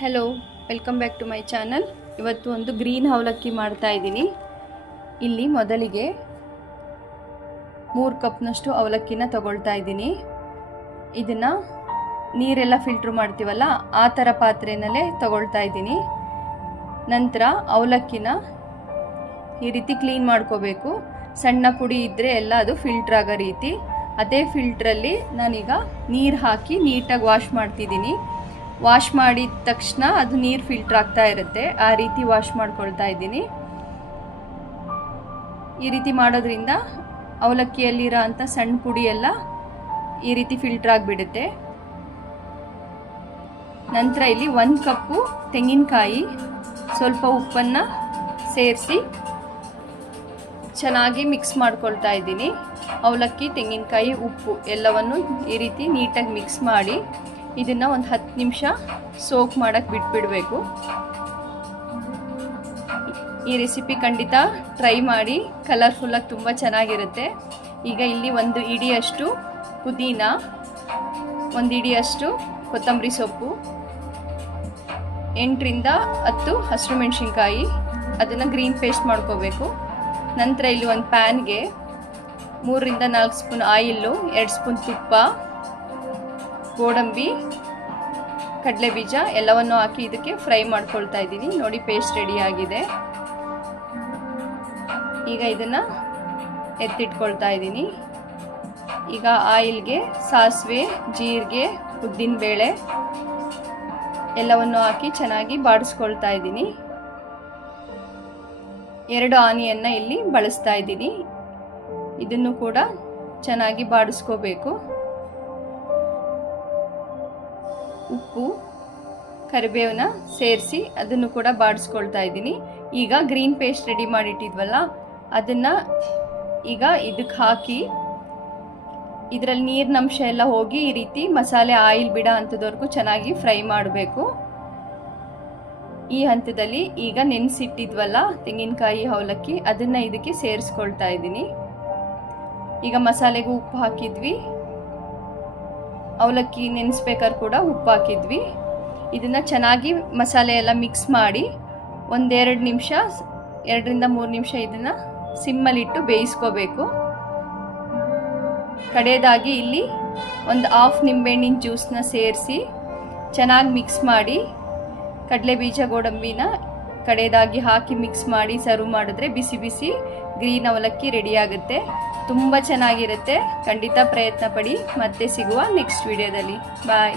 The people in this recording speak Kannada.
Hello, welcome back to my channel. ಇವತ್ತು ಒಂದು ಗ್ರೀನ್ ಅವಲಕ್ಕಿ ಮಾಡ್ತಾ ಇದ್ದೀನಿ. ಇಲ್ಲಿ ಮೊದಲಿಗೆ 3 ಕಪ್ನಷ್ಟು ಅವಲಕ್ಕಿನ ತಗೊಳ್ತಾ ಇದ್ದೀನಿ. ಇದನ್ನು ನೀರೆಲ್ಲ ಫಿಲ್ಟ್ರ್ ಮಾಡ್ತೀವಲ್ಲ ಆ ಥರ ಪಾತ್ರೆನಲ್ಲೇ ತಗೊಳ್ತಾ ಇದ್ದೀನಿ. ನಂತರ ಅವಲಕ್ಕಿನ ಈ ರೀತಿ ಕ್ಲೀನ್ ಮಾಡ್ಕೋಬೇಕು. ಸಣ್ಣ ಪುಡಿ ಇದ್ದರೆ ಎಲ್ಲ ಅದು ಫಿಲ್ಟ್ರ್ ಆಗೋ ರೀತಿ. ಅದೇ ಫಿಲ್ಟ್ರಲ್ಲಿ ನಾನೀಗ ನೀರು ಹಾಕಿ ನೀಟಾಗಿ ವಾಶ್ ಮಾಡ್ತಿದ್ದೀನಿ. ವಾಶ್ ಮಾಡಿದ ತಕ್ಷಣ ಅದು ನೀರು ಫಿಲ್ಟ್ರ್ ಆಗ್ತಾ ಇರುತ್ತೆ. ಆ ರೀತಿ ವಾಶ್ ಮಾಡ್ಕೊಳ್ತಾ ಇದ್ದೀನಿ. ಈ ರೀತಿ ಮಾಡೋದ್ರಿಂದ ಅವಲಕ್ಕಿಯಲ್ಲಿರೋ ಅಂಥ ಸಣ್ಣ ಪುಡಿ ಎಲ್ಲ ಈ ರೀತಿ ಫಿಲ್ಟ್ರ್ ಆಗಿಬಿಡುತ್ತೆ. ನಂತರ ಇಲ್ಲಿ 1 ಕಪ್ಪು ತೆಂಗಿನಕಾಯಿ, ಸ್ವಲ್ಪ ಉಪ್ಪನ್ನು ಸೇರಿಸಿ ಚೆನ್ನಾಗಿ ಮಿಕ್ಸ್ ಮಾಡ್ಕೊಳ್ತಾ ಇದ್ದೀನಿ. ಅವಲಕ್ಕಿ, ತೆಂಗಿನಕಾಯಿ, ಉಪ್ಪು ಎಲ್ಲವನ್ನು ಈ ರೀತಿ ನೀಟಾಗಿ ಮಿಕ್ಸ್ ಮಾಡಿ ಇದನ್ನು ಒಂದು 10 ನಿಮಿಷ ಸೋಕ್ ಮಾಡೋಕ್ಕೆ ಬಿಟ್ಬಿಡಬೇಕು. ಈ ರೆಸಿಪಿ ಖಂಡಿತ ಟ್ರೈ ಮಾಡಿ, ಕಲರ್ಫುಲ್ಲಾಗಿ ತುಂಬ ಚೆನ್ನಾಗಿರುತ್ತೆ. ಈಗ ಇಲ್ಲಿ 1 ಇಡಿಯಷ್ಟು ಪುದೀನ, 1 ಇಡಿಯಷ್ಟು ಕೊತ್ತಂಬರಿ ಸೊಪ್ಪು, 8 ರಿಂದ 10 ಹಸಿರು ಮೆಣಸಿನ್ಕಾಯಿ, ಅದನ್ನು ಗ್ರೀನ್ ಪೇಸ್ಟ್ ಮಾಡ್ಕೋಬೇಕು. ನಂತರ ಇಲ್ಲಿ ಒಂದು ಪ್ಯಾನ್ಗೆ 3 ರಿಂದ 4 ಸ್ಪೂನ್ ಆಯಿಲ್ಲು, 2 ಸ್ಪೂನ್ ತುಪ್ಪ, ಗೋಡಂಬಿ, ಕಡಲೆಬೀಜ ಎಲ್ಲವನ್ನು ಹಾಕಿ ಇದಕ್ಕೆ ಫ್ರೈ ಮಾಡ್ಕೊಳ್ತಾ ಇದ್ದೀನಿ. ನೋಡಿ, ಪೇಸ್ಟ್ ರೆಡಿ ಆಗಿದೆ. ಈಗ ಇದನ್ನು ಎತ್ತಿಟ್ಕೊಳ್ತಾ ಇದ್ದೀನಿ. ಈಗ ಆಯಿಲ್ಗೆ ಸಾಸಿವೆ, ಜೀರಿಗೆ, ಉದ್ದಿನಬೇಳೆ ಎಲ್ಲವನ್ನು ಹಾಕಿ ಚೆನ್ನಾಗಿ ಬಾಡಿಸ್ಕೊಳ್ತಾ ಇದ್ದೀನಿ. 2 ಆನಿಯನ್ನ ಇಲ್ಲಿ ಬಳಸ್ತಾ ಇದ್ದೀನಿ. ಇದನ್ನು ಕೂಡ ಚೆನ್ನಾಗಿ ಬಾಡಿಸ್ಕೋಬೇಕು. ಉಪ್ಪು, ಕರಿಬೇವನ್ನ ಸೇರಿಸಿ ಅದನ್ನು ಕೂಡ ಬಾಡಿಸ್ಕೊಳ್ತಾ ಇದ್ದೀನಿ. ಈಗ ಗ್ರೀನ್ ಪೇಸ್ಟ್ ರೆಡಿ ಮಾಡಿಟ್ಟಿದ್ವಲ್ಲ ಅದನ್ನು ಈಗ ಇದಕ್ಕೆ ಹಾಕಿ ಇದರಲ್ಲಿ ನೀರಿನ ಅಂಶ ಎಲ್ಲ ಹೋಗಿ ಈ ರೀತಿ ಮಸಾಲೆ ಆಯಿಲ್ ಬಿಡೋ ಅಂಥದ್ವರೆಗೂ ಚೆನ್ನಾಗಿ ಫ್ರೈ ಮಾಡಬೇಕು. ಈ ಹಂತದಲ್ಲಿ ಈಗ ನೆನೆಸಿಟ್ಟಿದ್ವಲ್ಲ ತೆಂಗಿನಕಾಯಿ, ಅವಲಕ್ಕಿ, ಅದನ್ನು ಇದಕ್ಕೆ ಸೇರಿಸ್ಕೊಳ್ತಾ ಇದ್ದೀನಿ. ಈಗ ಮಸಾಲೆಗೂ ಉಪ್ಪು ಹಾಕಿದ್ವಿ, ಅವಲಕ್ಕಿ ನೆನೆಸ್ಬೇಕಾದ್ರೆ ಕೂಡ ಉಪ್ಪು ಹಾಕಿದ್ವಿ. ಇದನ್ನು ಚೆನ್ನಾಗಿ ಮಸಾಲೆ ಎಲ್ಲ ಮಿಕ್ಸ್ ಮಾಡಿ 1-2 ನಿಮಿಷ, 2 ರಿಂದ 3 ನಿಮಿಷ ಇದನ್ನು ಸಿಮ್ಮಲ್ಲಿಟ್ಟು ಬೇಯಿಸ್ಕೋಬೇಕು. ಕಡೆಯದಾಗಿ ಇಲ್ಲಿ ಒಂದು 1/2 ನಿಂಬೆಹಣ್ಣಿನ ಜ್ಯೂಸನ್ನ ಸೇರಿಸಿ ಚೆನ್ನಾಗಿ ಮಿಕ್ಸ್ ಮಾಡಿ ಕಡಲೆಬೀಜ, ಗೋಡಂಬಿನ ಕಡೆಯದಾಗಿ ಹಾಕಿ ಮಿಕ್ಸ್ ಮಾಡಿ ಸರ್ವ್ ಮಾಡಿದ್ರೆ ಬಿಸಿ ಬಿಸಿ ಗ್ರೀನ್ ಅವಲಕ್ಕಿ ರೆಡಿ ಆಗುತ್ತೆ. ತುಂಬ ಚೆನ್ನಾಗಿರುತ್ತೆ. ಖಂಡಿತ ಪ್ರಯತ್ನ ಪಡಿ. ಮತ್ತೆ ಸಿಗುವ ನೆಕ್ಸ್ಟ್ ವಿಡಿಯೋದಲ್ಲಿ. ಬಾಯ್.